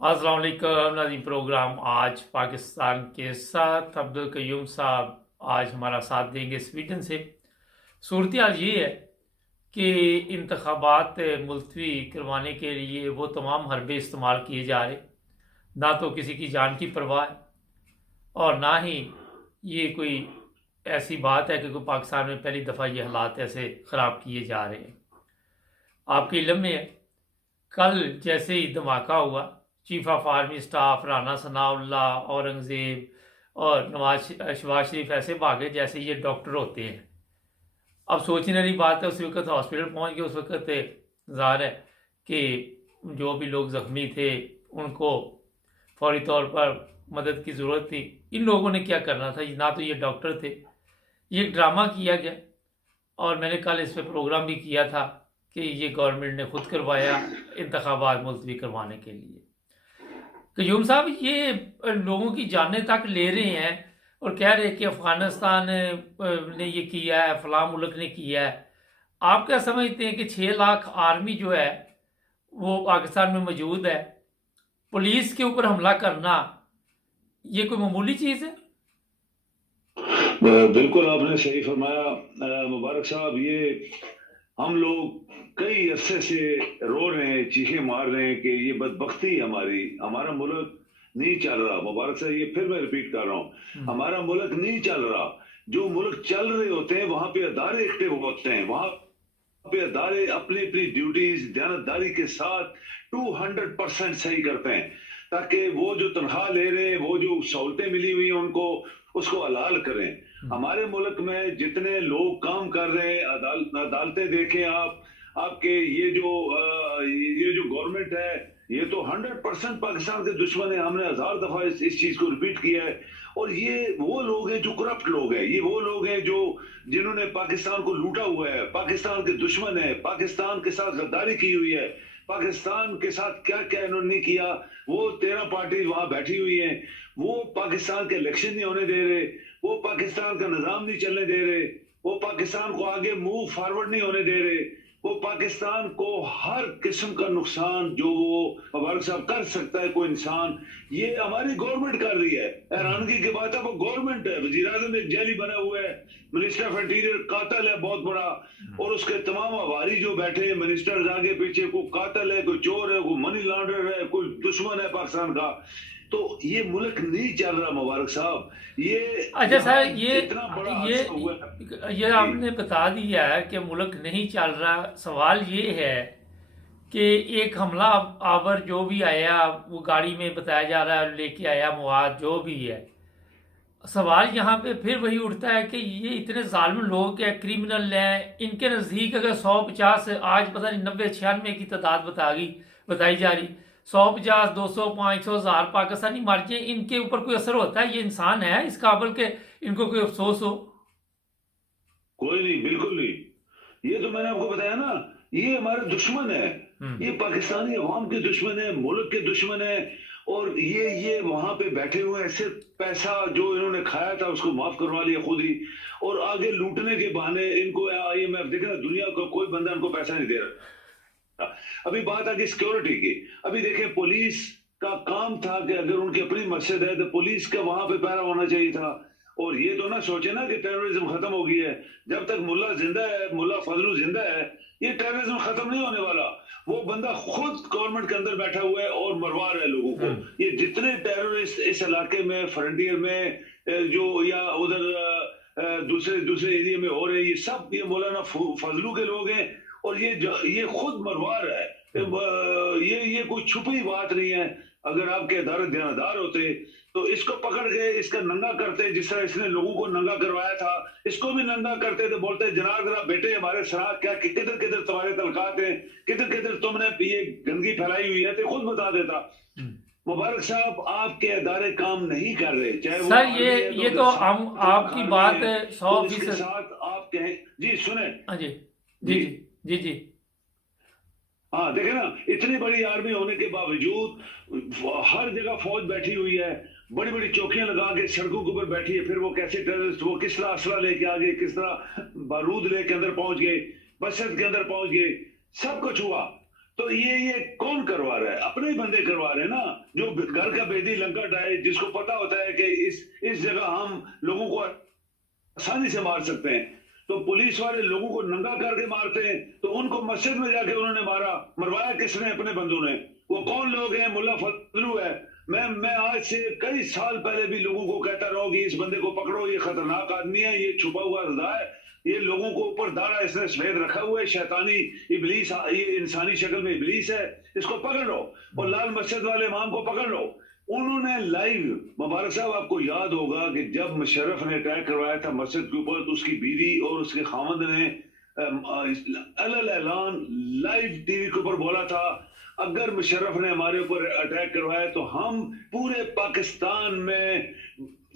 अस्सलाम वालेकुम नाज़रीन। प्रोग्राम आज पाकिस्तान के साथ अब्दुल कयूम साहब आज हमारा साथ देंगे स्वीडन से। सूरत हाल ये है कि इंतखाबात मुलतवी करवाने के लिए वो तमाम हरबे इस्तेमाल किए जा रहे, ना तो किसी की जान की परवाह है और ना ही ये कोई ऐसी बात है कि कोई पाकिस्तान में पहली दफ़ा ये हालात ऐसे ख़राब किए जा रहे हैं। आपके इल्म में है, कल जैसे ही धमाका हुआ, chief of army staff Rana Sanaullah, Aurangzeb और शहबाज शरीफ ऐसे भागे जैसे ये डॉक्टर होते हैं। अब सोचने वाली बात है, उस वक्त हॉस्पिटल पहुंच गए। उस वक्त ज़ाहिर है कि जो भी लोग ज़ख्मी थे उनको फौरी तौर पर मदद की ज़रूरत थी। इन लोगों ने क्या करना था, ना तो ये डॉक्टर थे। ये एक ड्रामा किया गया और मैंने कल इस पर प्रोग्राम भी किया था कि ये गवर्नमेंट ने खुद करवाया इंतखाबात मुलतवी करवाने के लिए। कयूम साहब, ये लोगों की जानें तक ले रहे हैं और कह रहे हैं कि अफगानिस्तान ने ये किया है, फलां मुल्क ने किया है। आप क्या समझते हैं कि 6 लाख आर्मी जो है वो पाकिस्तान में मौजूद है, पुलिस के ऊपर हमला करना ये कोई मामूली चीज़ है? बिल्कुल आपने सही फरमाया मुबारक साहब। ये हम लोग कई अरसे से रो रहे हैं, चीखें मार रहे हैं कि ये बदबख्ती हमारा मुल्क नहीं चल रहा। मुबारक साहब, ये फिर मैं रिपीट कर रहा हूँ, हमारा मुल्क नहीं चल रहा। जो मुल्क चल रहे होते हैं वहां पे अदारे एक्टिव होते हैं, वहां पे अदारे अपनी अपनी ड्यूटीज दयानतदारी के साथ 200% सही करते हैं, ताकि वो जो तनख्वाह ले रहे हैं, वो जो सहूलतें मिली हुई हैं उनको उसको हलाल करें। हमारे मुल्क में जितने लोग काम कर रहे हैं, अदालतें देखें आप, आपके ये जो गवर्नमेंट है, ये तो 100% पाकिस्तान के दुश्मन है। हमने 1000 दफा इस चीज को रिपीट किया है। और ये वो लोग हैं जो करप्ट लोग हैं, ये वो लोग हैं जो जिन्होंने पाकिस्तान को लूटा हुआ है, पाकिस्तान के दुश्मन है, पाकिस्तान के साथ गद्दारी की हुई है, पाकिस्तान के साथ क्या क्या इन्होंने किया। वो 13 पार्टी वहां बैठी हुई हैं, वो पाकिस्तान के इलेक्शन नहीं होने दे रहे, वो पाकिस्तान का निजाम नहीं चलने दे रहे, वो पाकिस्तान को आगे मूव फॉरवर्ड नहीं होने दे रहे, वो पाकिस्तान को हर किस्म का नुकसान जो वो मुबारक साहब कर सकता है कोई इंसान, ये हमारी गवर्नमेंट कर रही है। हैरानगी की बात है, वो गवर्नमेंट है, वजीर आजम एक जैली बना हुआ है, मिनिस्टर ऑफ इंटीरियर कातल है बहुत बड़ा, और उसके तमाम अवारी जो बैठे हैं मिनिस्टर्स आगे पीछे, कोई कातल है, कोई चोर है, कोई मनी लॉन्डर है, कोई दुश्मन है पाकिस्तान का। तो ये मुल्क नहीं चल रहा मुबारक साहब। ये अच्छा सर, इतना बड़ा हादसा हुआ है। ये आपने बता दिया है कि मुल्क नहीं चल रहा। सवाल ये है कि एक हमला आवर जो भी आया, वो गाड़ी में बताया जा रहा है लेके आया मवाद जो भी है। सवाल यहाँ पे फिर वही उठता है कि ये इतने जालिम लोग हैं, क्रिमिनल हैं, इनके नज़दीक अगर 150 आज पता नहीं 90 96 की तादाद बताई जा रही, 150 200 500 1000 पाकिस्तानी मर जाए, इनके ऊपर कोई असर होता है? ये इंसान है इस काबिल के इनको कोई अफसोस हो? कोई नहीं, बिल्कुल नहीं। ये तो मैंने आपको बताया ना, ये हमारे दुश्मन है, ये पाकिस्तानी अवाम के दुश्मन है, मुल्क के दुश्मन है। और ये वहां पे बैठे हुए हैं, सिर्फ पैसा जो इन्होंने खाया था उसको माफ करवा लिया खुद ही, और आगे लूटने के बहाने इनको IMF देखे ना, दुनिया का कोई बंदा इनको पैसा नहीं दे रहा। अभी बात आ गई सिक्योरिटी की। अभी देखे, पुलिस का काम था कि अगर उनकी अपनी मस्जिद है तो पुलिस का वहां पे पहरा होना चाहिए था। और ये तो ना सोचे ना कि टेररिज्म खत्म हो गई है। जब तक मुल्ला जिंदा है, मुल्ला फजलू जिंदा है, ये टेररिज्म खत्म नहीं होने वाला। वो बंदा खुद गवर्नमेंट के अंदर बैठा हुआ है और मरवा रहा है लोगों को। ये जितने टेररिस्ट इस इलाके में, फ्रंटियर में जो या उधर दूसरे दूसरे एरिया में हो रहे हैं, ये सब ये मौलाना फजलू के लोग हैं, और ये खुद मरवा रहा है। ये कोई छुपी बात नहीं है। अगर आपके अदारे ध्यानदार होते तो इसको पकड़ के इसका नंगा करते, जिस तरह इसने लोगों को नंगा करवाया था, इसको भी नंगा करते थे। बोलते जनाब जरा बेटे हमारे सराग क्या, किधर किधर तुम्हारे तलकात हैं, किधर किधर तुमने ये गंदगी फैलाई हुई है, तो खुद बता देता। मुबारक साहब, आपके अदारे काम नहीं कर रहे, चाहे सर ये तो हम आपकी बात 100% साथ आप कहें जी। सुने जी जी जी जी। हाँ, देखे ना, इतनी बड़ी आर्मी होने के बावजूद हर जगह फौज बैठी हुई है, बड़ी बड़ी चौकियां लगा के सड़कों के ऊपर बैठी है। फिर वो कैसे टेररिस्ट, वो किस तरह असला लेके आ गए, किस तरह बारूद लेके अंदर पहुंच गए, मस्जिद के अंदर पहुंच गए, सब कुछ हुआ। तो ये कौन करवा रहा है? अपने ही बंदे करवा रहे हैं ना, जो घर का बेदी लंका है, जिसको पता होता है कि इस जगह हम लोगों को आसानी से मार सकते हैं। तो पुलिस वाले लोगों को नंगा करके मारते हैं, तो उनको मस्जिद में जाके उन्होंने मरवाया किसने? अपने बंदों ने। वो कौन लोग हैं? मुल्ला फजलू है। मैं आज से कई साल पहले भी लोगों को कहता रहा हूं कि इस बंदे को पकड़ो, ये खतरनाक आदमी है, ये छुपा हुआ खुदा है, ये लोगों को ऊपर दारा इसने सफेद रखा हुआ है, शैतानी इबलीस, ये इंसानी शक्ल में इबलीस है, इसको पकड़ लो। और लाल मस्जिद वाले इमाम को पकड़ लो। उन्होंने लाइव, मुबारक साहब आपको याद होगा कि जब मुशर्रफ ने अटैक करवाया था मस्जिद के ऊपर, तो उसकी बीवी और उसके खामद ने अलल ऐलान लाइव टीवी के ऊपर बोला था, अगर मुशर्रफ ने हमारे ऊपर अटैक करवाया तो हम पूरे पाकिस्तान में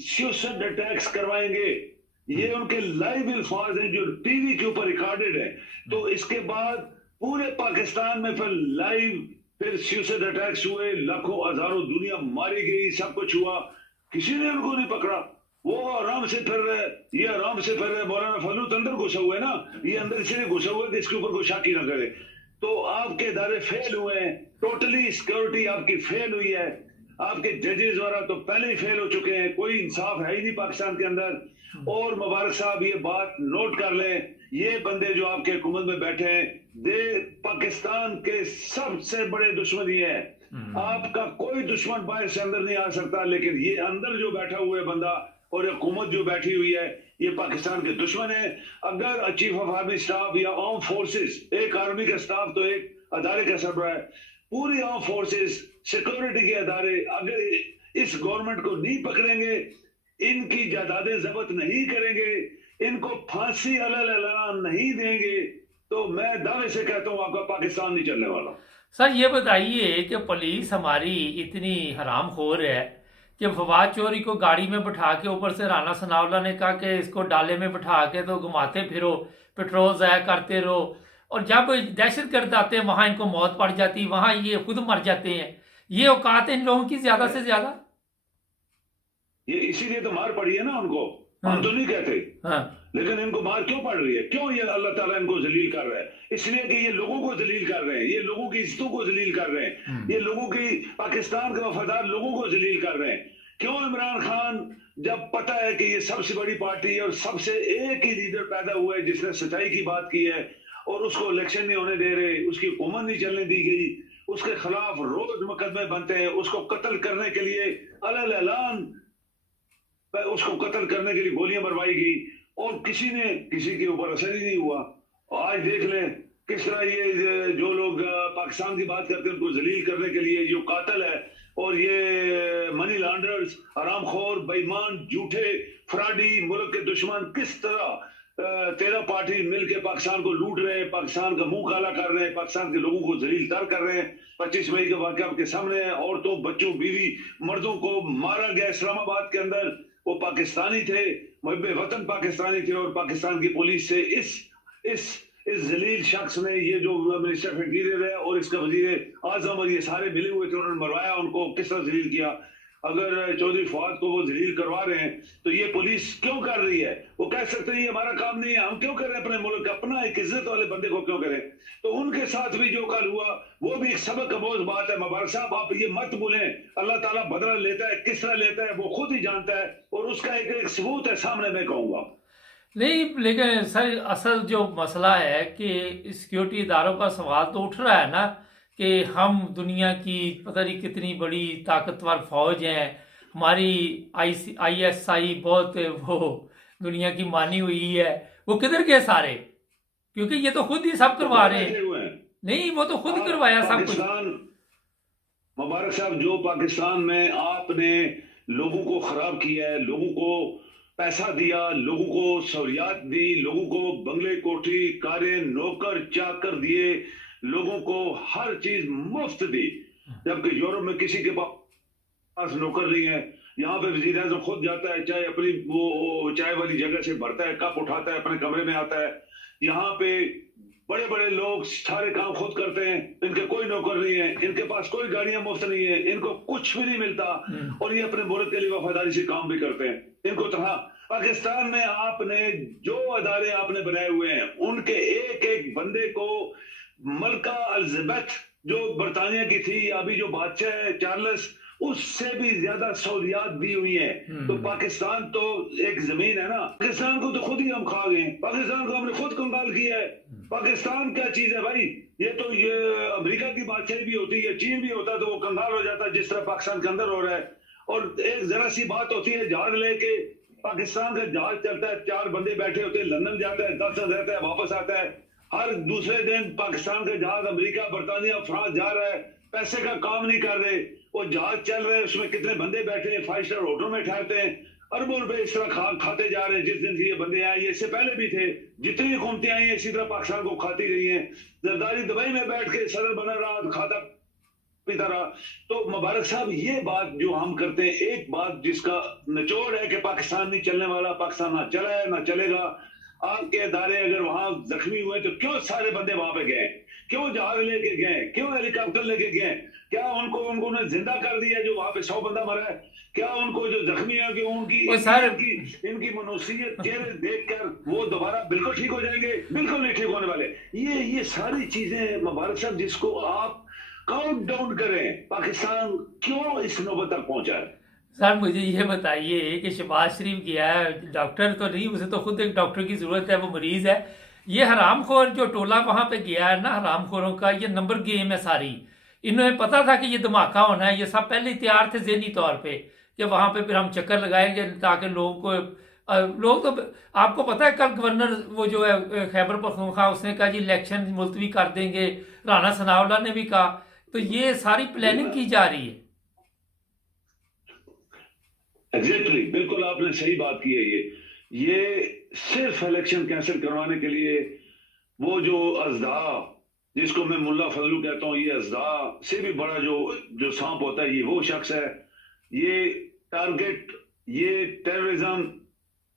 सुसाइड अटैक्स करवाएंगे। ये उनके लाइव अल्फाज हैं जो टीवी के ऊपर रिकॉर्डेड है। तो इसके बाद पूरे पाकिस्तान में फिर सुसाइड अटैक्स हुए, लाखों हजारों दुनिया मारी गई, सब कुछ हुआ, किसी ने उनको नहीं पकड़ा। वो आराम से फिर रहे, ये आराम से फिर रहे। मौलाना फजलू तो अंदर घुसा हुआ है ना, ये अंदर इसलिए घुसा हुआ है कि इसके ऊपर कोई शाकी ना करे। तो आपके इदारे फेल हुए हैं, टोटली सिक्योरिटी आपकी फेल हुई है, आपके जजेस वगैरह तो पहले ही फेल हो चुके हैं, कोई इंसाफ है ही नहीं पाकिस्तान के अंदर। और मुबारक साहब ये बात नोट कर लें, ये बंदे जो आपके हुकूमत में बैठे हैं, दे पाकिस्तान के सबसे बड़े दुश्मन ही है। आपका कोई दुश्मन बाहर से अंदर नहीं आ सकता, लेकिन ये अंदर जो बैठा हुआ है बंदा और हुकूमत जो बैठी हुई है, ये पाकिस्तान के दुश्मन है। अगर चीफ ऑफ आर्मी स्टाफ या आर्म फोर्सेस, एक आर्मी का स्टाफ तो एक अदारे का सरबराह है, पूरी आर्म फोर्सेस सिक्योरिटी के अदारे अगर इस गवर्नमेंट को नहीं पकड़ेंगे, इनकी जायदादें जब्त नहीं करेंगे, इनको फांसी अलल ऐलान नहीं देंगे, तो मैं दावे से कहता हूं आपका पाकिस्तान नहीं चलने वाला। सर ये बताइए कि पुलिस हमारी इतनी हरामखोर है कि फवाद चौधरी को गाड़ी में बैठा के, ऊपर से राना सनाउल्लाह ने कहा कि इसको डाले में बैठा के तो घुमाते फिरो, पेट्रोल ज़ाया करते रहो, और जब दहशत गर्द आते हैं वहां इनको मौत पड़ जाती, वहां ये खुद मर जाते हैं। ये औकात है इन लोगों की ज्यादा से ज्यादा। ये इसीलिए तो मार पड़ी है ना उनको, हम तो नहीं कहते। हाँ। लेकिन इनको मार क्यों पड़ रही है? क्यों ये अल्लाह ताला इनको जलील कर रहा है? इसलिए कि ये लोगों को जलील कर रहे हैं, ये लोगों की इज्जतों को जलील कर रहे हैं, ये लोगों की, पाकिस्तान के वफादार लोगों को जलील कर रहे हैं। क्यों? इमरान खान जब पता है कि ये सबसे बड़ी पार्टी है और सबसे एक ही लीडर पैदा हुआ है जिसने सच्चाई की बात की है, और उसको इलेक्शन नहीं होने दे रहे, उसकी हुकूमत नहीं चलने दी गई, उसके खिलाफ रोज मुकदमे बनते हैं, उसको कत्ल करने के लिए अलल ऐलान उसको कत्ल करने के लिए गोलियां मरवाई गई, और किसी के ऊपर असर ही नहीं हुआ। और आज देख लें किस तरह ये जो लोग पाकिस्तान की बात करते हैं उनको जलील करने के लिए जो कातिल है और ये मनी लॉन्ड्रर्स, हरामखोर, बेईमान, झूठे, फ्रॉडी, मुल्क के दुश्मन, किस तरह 13 पार्टी मिलकर पाकिस्तान को लूट रहे हैं, पाकिस्तान का मुंह काला कर रहे हैं, पाकिस्तान के लोगों को जलील तर कर रहे हैं। 25 मई का वाकया आपके सामने है, औरतों, बच्चों, बीवी, मर्दों को मारा गया इस्लामाबाद के अंदर, वो पाकिस्तानी थे, मुहब्बे वतन पाकिस्तानी थे, और पाकिस्तान की पुलिस से इस जलील शख्स ने, ये जो मिनिस्टर इंटीरियर है और इसका वजीर आजम और ये सारे मिले हुए थे, उन्होंने मरवाया उनको, किस तरह जलील किया। अगर चौधरी फवाद को वो जलील करवा रहे हैं तो ये पुलिस क्यों कर रही है? वो कह सकते हैं ये हमारा काम नहीं है, हम क्यों करें अपने मुल्क, अपना एक इज्जत वाले बंदे को क्यों करें? तो उनके साथ भी जो कल हुआ वो भी एक सबक आमोज बात है। मुबारक साहब आप ये मत भूलें, अल्लाह ताला बदला लेता है, किस तरह लेता है वो खुद ही जानता है, और उसका एक सबूत है सामने, मैं कहूंगा। नहीं, लेकिन सर असल जो मसला है कि सिक्योरिटी इदारों का सवाल तो उठ रहा है ना कि हम दुनिया की पता नहीं कितनी बड़ी ताकतवर फौज हैं, हमारी ISI बहुत वो दुनिया की मानी हुई है, वो किधर गए सारे? क्योंकि ये तो खुद ही सब करवा रहे हैं। नहीं, वो तो खुद करवाया सब कुछ। मुबारक साहब, जो पाकिस्तान में आपने लोगों को खराब किया है, लोगों को पैसा दिया, लोगों को सहूलियात दी, लोगों को बंगले, कोठी, कारें, नौकर चाकर दिए, लोगों को हर चीज मुफ्त दी, जबकि यूरोप में किसी के पास नौकर नहीं है। यहाँ पे वजीर आज़म खुद जाता है, चाय अपनी वो चाय वाली जगह से भरता है, कप उठाता है, अपने कमरे में आता है। यहाँ पे बड़े बड़े लोग सारे काम खुद करते हैं, इनके कोई नौकर नहीं है, इनके पास कोई गाड़ियां मुफ्त नहीं है, इनको कुछ भी नहीं मिलता, और ये अपने मुल्क के लिए वफादारी से काम भी करते हैं। इनको तो हाँ, पाकिस्तान में आपने जो अदारे आपने बनाए हुए हैं, उनके एक एक बंदे को मलका एलिजाबेथ जो बरतानिया की थी, अभी जो बादशाह है चार्ल्स, उससे भी ज्यादा सहूलियात दी हुई है। तो पाकिस्तान तो एक जमीन है ना, पाकिस्तान को तो खुद ही हम खा गए, पाकिस्तान को हमने खुद कंगाल किया है। पाकिस्तान क्या चीज है भाई? ये अमेरिका की बादशाही भी होती है, चीन भी होता तो वो कंगाल हो जाता, जिस तरह पाकिस्तान के अंदर हो रहा है। और एक जरा सी बात होती है, जहाज लेके पाकिस्तान का जहाज चलता है, 4 बंदे बैठे होते हैं, लंदन जाता है, 10 दिन रहता है, वापस आता है। हर दूसरे दिन पाकिस्तान का जहाज अमेरिका, बरतानिया, फ्रांस जा रहा है, पैसे का काम नहीं कर रहे। वो जहाज चल रहे हैं, उसमें कितने बंदे बैठे हैं, 5 स्टार होटल में ठहरते हैं, अरबों रुपए इस तरह खाते जा रहे हैं। जिस दिन से ये बंदे आए, ये इससे पहले भी थे, जितनी हुकूमतें आई हैं इसी तरह पाकिस्तान को खाती रही हैं। जरदारी दुबई में बैठ के सदर बना रहा, खाता पीता रहा। तो मुबारक साहब, ये बात जो हम करते हैं, एक बात जिसका निचोड़ है कि पाकिस्तान नहीं चलने वाला, पाकिस्तान ना चला है ना चलेगा। आपके अदारे अगर वहां जख्मी हुए तो क्यों सारे बंदे वहां पे गए? क्यों जहाज लेके गए? क्यों हेलीकॉप्टर लेके गए? क्या उनको जिंदा कर दिया जो वहां पे 100 बंदा मरा है? क्या उनको जो जख्मी है कि इनकी मनूसियत चेहरे देखकर वो दोबारा बिल्कुल ठीक हो जाएंगे? बिल्कुल नहीं ठीक होने वाले। ये सारी चीजें मुबारक साहब, जिसको आप काउंट डाउन करें, पाकिस्तान क्यों इस नौबत तक पहुंचा है? सर मुझे ये बताइए कि शहबाज शरीफ गया है, डॉक्टर तो नहीं, उसे तो खुद एक डॉक्टर की जरूरत है, वो मरीज है। ये हरामखोर जो टोला वहां पे गया है ना, हरामखोरों का ये नंबर गेम है सारी। इन्हें पता था कि ये धमाका होना है, ये सब पहले ही तैयार थे ज़हनी तौर पे कि वहां पे फिर हम चक्कर लगाएंगे ताकि लोगों को लोग तो आपको पता है कल गवर्नर वो जो है खैबर पख्तूनख्वा, उसने कहा जी इलेक्शन मुलतवी कर देंगे, राना सनाउल्लाह ने भी कहा। तो ये सारी प्लानिंग की जा रही है। एग्जैक्टली, बिल्कुल आपने सही बात की है। ये सिर्फ इलेक्शन कैंसिल करवाने के लिए वो जो अजदा, जिसको मैं मुल्ला फजलू कहता हूँ, ये अजदा से भी बड़ा जो सांप होता है, ये वो शख्स है। ये टारगेट, ये टेररिज्म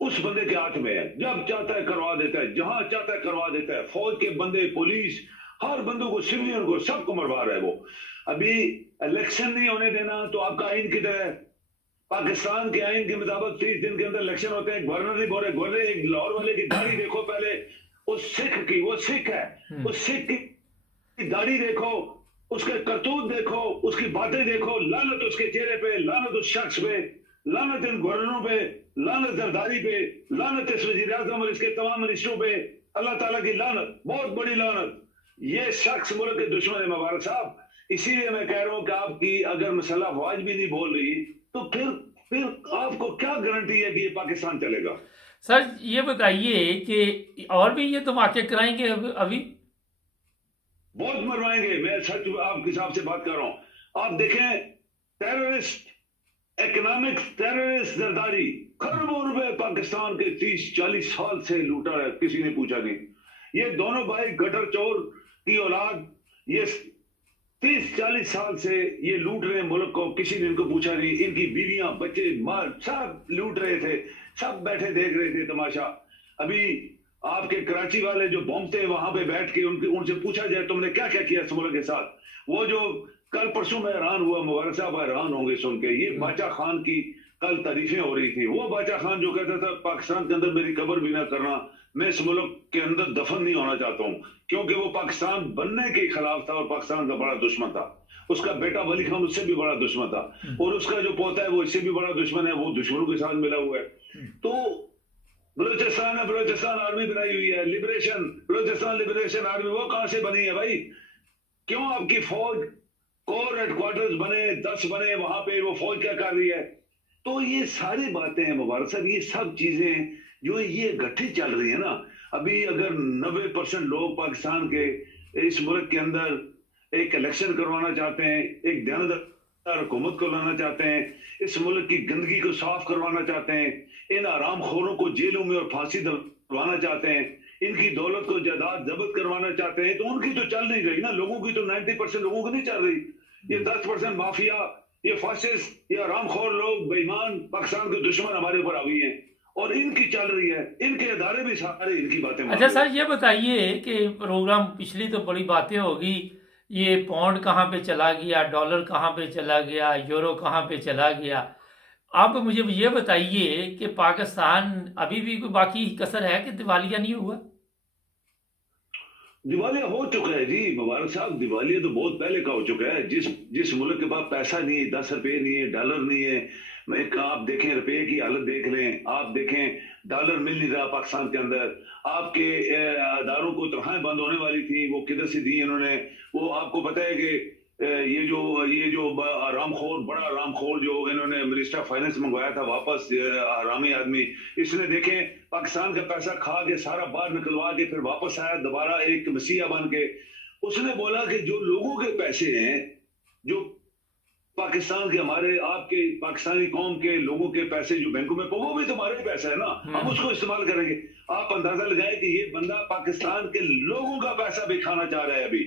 उस बंदे के हाथ में है, जब चाहता है करवा देता है, जहां चाहता है करवा देता है। फौज के बंदे, पुलिस, हर बंदों को, सिविलियन को, सबको मरवा रहा है वो। अभी इलेक्शन नहीं होने देना तो आपका आइन किधर है? पाकिस्तान के आइन के मुताबिक 30 दिन के अंदर इलेक्शन होते हैं। गवर्नर नहीं बोल रहे, गवर्नर एक लाहौर वाले की दाढ़ी देखो पहले, उस सिख की, वो सिख है, उस सिख की दाढ़ी देखो, उसके करतूत देखो, उसकी बातें देखो, लानत उसके चेहरे पे, लानत उस शख्स पे, लानत इन गवर्नरों पे, लानत जरदारी पे, लानत इस वजीर आजम और इसके तमाम मिनिस्टरों पे, अल्लाह ताला की लानत, बहुत बड़ी लानत। ये शख्स मुल्क के दुश्मन है मुबारक साहब। इसीलिए मैं कह रहा हूं कि आपकी अगर मसला अफवाज भी नहीं बोल रही तो फिर आपको क्या गारंटी है कि ये पाकिस्तान चलेगा? सर ये बताइए कि और भी ये धमाके कराएंगे अभी? बहुत मरवाएंगे, मैं सच आपके हिसाब से बात कर रहा हूं। आप देखें, टेररिस्ट, इकोनॉमिक टेररिस्ट जरदारी खरबों रुपए पाकिस्तान के 30-40 साल से लूटा है, किसी ने पूछा नहीं। ये दोनों भाई गटर चोर की औलाद, ये 30-40 साल से ये लूट रहे हैं मुल्क को, किसी ने इनको पूछा नहीं। इनकी बीवियां, बच्चे, माल सब लूट रहे थे, सब बैठे देख रहे थे तमाशा। अभी आपके कराची वाले जो बम थे, वहां पे बैठ के उनसे पूछा जाए तुमने क्या क्या किया इस मुल्क के साथ, वो जो कल परसों में हैरान हुआ, मुबारक साहब हैरान होंगे सुन के, ये बादशाह खान की कल तारीफें हो रही थी। वो बादशाह खान जो कहता था पाकिस्तान के अंदर मेरी कब्र भी ना करना, मैं इस मुल्क के अंदर दफन नहीं होना चाहता हूं, क्योंकि वो पाकिस्तान बनने के खिलाफ था और पाकिस्तान का बड़ा दुश्मन था। उसका बेटा वली खान उससे भी बड़ा दुश्मन था, और उसका जो पोता है वो इससे भी बड़ा दुश्मन है, वो दुश्मनों के साथ मिला हुआ है। तो बलूचिस्तान है, बलूचिस्तान आर्मी बनाई हुई है, लिबरेशन, बलूचिस्तान लिबरेशन आर्मी, वो कहां से बनी है भाई? क्यों आपकी फौज कोर हेडक्वार्टर्स बने, 10 बने, वहां पे वो फौज क्या कर रही है? तो ये सारी बातें हैं मुबारक साहब, ये सब चीजें जो ये इकट्ठी चल रही है ना। अभी अगर 90% लोग पाकिस्तान के इस मुल्क के अंदर एक इलेक्शन करवाना चाहते हैं, एक ध्यानदार हुकूमत को लाना चाहते हैं, इस मुल्क की गंदगी को साफ करवाना चाहते हैं, इन आरामखोरों को जेलों में और फांसी दिलवाना चाहते हैं, इनकी दौलत को जायदाद जब्त करवाना चाहते हैं, तो उनकी तो चल नहीं रही ना। लोगों की तो 90% लोगों की नहीं चल रही। ये 10% माफिया, ये फासिस्ट, ये आरामखोर लोग, बेईमान, पाकिस्तान के दुश्मन हमारे ऊपर हावी हैं, और इनकी चल रही है, इनके अदारे भी सारे इनकी बातें। अच्छा सर ये बताइए कि प्रोग्राम पिछली तो बड़ी बातें होगी, ये पौंड कहाँ पे चला गया, डॉलर कहाँ पे चला गया, यूरो कहाँ पे चला गया। आप मुझे ये बताइए कि पाकिस्तान अभी भी कोई बाकी कसर है कि दिवालिया नहीं हुआ? दिवालिया हो चुका है जी मुबारक साहब, दिवालिया तो बहुत पहले का हो चुका है। जिस जिस मुल्क के पास पैसा नहीं है, 10 रुपए नहीं है, डॉलर नहीं है, मैं आप देखें रुपए की हालत देख लें, आप देखें डॉलर मिल नहीं रहा पाकिस्तान के अंदर। आपके अदारों को तनख्वाहें बंद होने वाली थी, वो किधर से दी इन्होंने? वो आपको पता है कि ये जो रामखोर, बड़ा रामखोर जो इन्होंने मिनिस्टर ऑफ फाइनेंस मंगवाया था वापस, हरामी आदमी, इसने देखें पाकिस्तान का पैसा खा के सारा बाहर निकलवा के फिर वापस आया दोबारा एक मसीहा बन के। उसने बोला कि जो लोगों के पैसे हैं, जो पाकिस्तान के, हमारे आपके पाकिस्तानी कौम के लोगों के पैसे जो बैंकों में, वो भी तुम्हारे ही पैसा है ना, हम उसको इस्तेमाल करेंगे। आप अंदाजा लगाए कि ये बंदा पाकिस्तान के लोगों का पैसा भी खाना चाह रहा है अभी।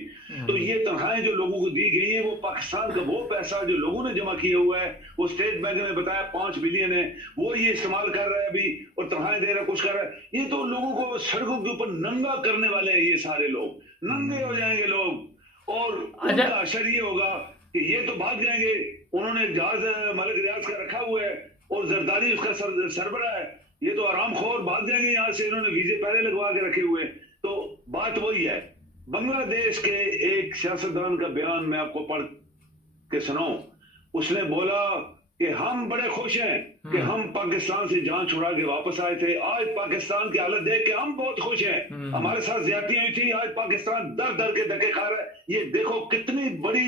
तो ये तनख्वाहें जो लोगों को दी गई है, वो पाकिस्तान का वो पैसा जो लोगों ने जमा किया हुआ है, वो स्टेट बैंक ने बताया 5 बिलियन है, वो ये इस्तेमाल कर रहा है अभी और तनख्वाहें दे रहा है, कुछ कर रहा है। ये तो लोगों को सड़कों के ऊपर नंगा करने वाले हैं, ये सारे लोग नंगे हो जाएंगे लोग। और उनका असर ये होगा कि ये तो भाग जाएंगे। उन्होंने जहाज मलिक रियाज का रखा हुआ है और जरदारी उसका सरबराह है, ये तो आरामखोर भाग जाएंगे यहाँ से, इन्होंने वीजे पहले लगवा के रखे हुए। तो बात वही है। बांग्लादेश के एक सियासतदान का बयान मैं आपको पढ़ के सुनाऊं। उसने बोला कि हम बड़े खुश हैं कि हम पाकिस्तान से जान छुड़ा के वापस आए थे, आज पाकिस्तान की हालत देख के हम बहुत खुश हैं, हमारे साथ ज्यादती हुई थी, आज पाकिस्तान दर दर के धक्के खा रहा है। ये देखो कितनी बड़ी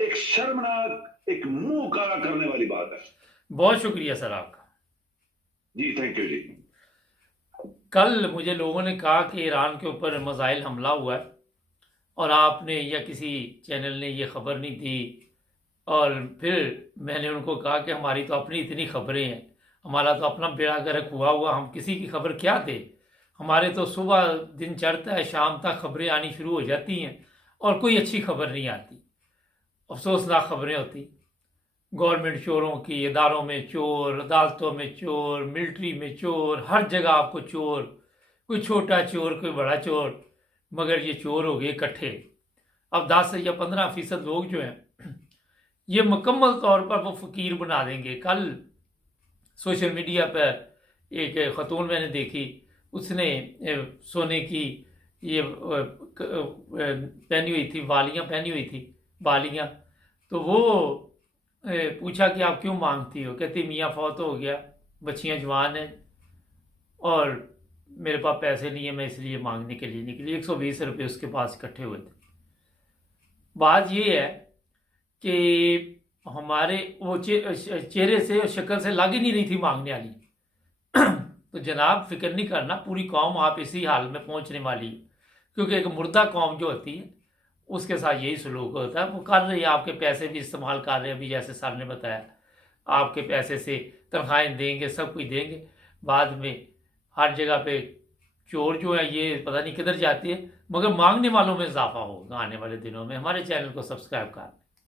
एक शर्मनाक, एक मुंह काला करने वाली बात है। बहुत शुक्रिया सर आपका जी, थैंक यू जी। कल मुझे लोगों ने कहा कि ईरान के ऊपर मिसाइल हमला हुआ है और आपने या किसी चैनल ने ये खबर नहीं दी, और फिर मैंने उनको कहा कि हमारी तो अपनी इतनी खबरें हैं, हमारा तो अपना बेड़ा गर्क हुआ, हम किसी की खबर क्या दें। हमारे तो सुबह दिन चढ़ता है, शाम तक खबरें आनी शुरू हो जाती हैं और कोई अच्छी खबर नहीं आती, अफसोसनाक खबरें होती। गवर्नमेंट चोरों की, इदारों में चोर, अदालतों में चोर, मिलिट्री में चोर, हर जगह आपको चोर, कोई छोटा चोर कोई बड़ा चोर, मगर ये चोर हो गए इकट्ठे। अब 10 या 15% लोग जो हैं ये मुकम्मल तौर पर वो फ़कीर बना देंगे। कल सोशल मीडिया पर एक ख़तून मैंने देखी, उसने सोने की ये पहनी हुई थी, वालियाँ पहनी हुई थी, बालियाँ। तो वो पूछा कि आप क्यों मांगती हो? कहती मियाँ फौत हो गया, बच्चियाँ जवान हैं और मेरे पास पैसे नहीं है, मैं इसलिए मांगने के लिए निकली। 120 रुपये उसके पास इकट्ठे हुए थे। बात ये है कि हमारे वो चेहरे से और शक्ल से लग ही नहीं रही थी मांगने वाली। तो जनाब फिक्र नहीं करना, पूरी कौम आप इसी हाल में पहुंचने वाली है, क्योंकि एक मुर्दा कौम जो होती है उसके साथ यही सलूक होता है। वो कर रही है, आपके पैसे भी इस्तेमाल कर रहे हैं, अभी जैसे सर ने बताया, आपके पैसे से तनख्वाहें देंगे, सब कुछ देंगे, बाद में हर जगह पे चोर जो है ये पता नहीं किधर जाती है। मगर मांगने वालों में इजाफा होगा आने वाले दिनों में। हमारे चैनल को सब्सक्राइब कर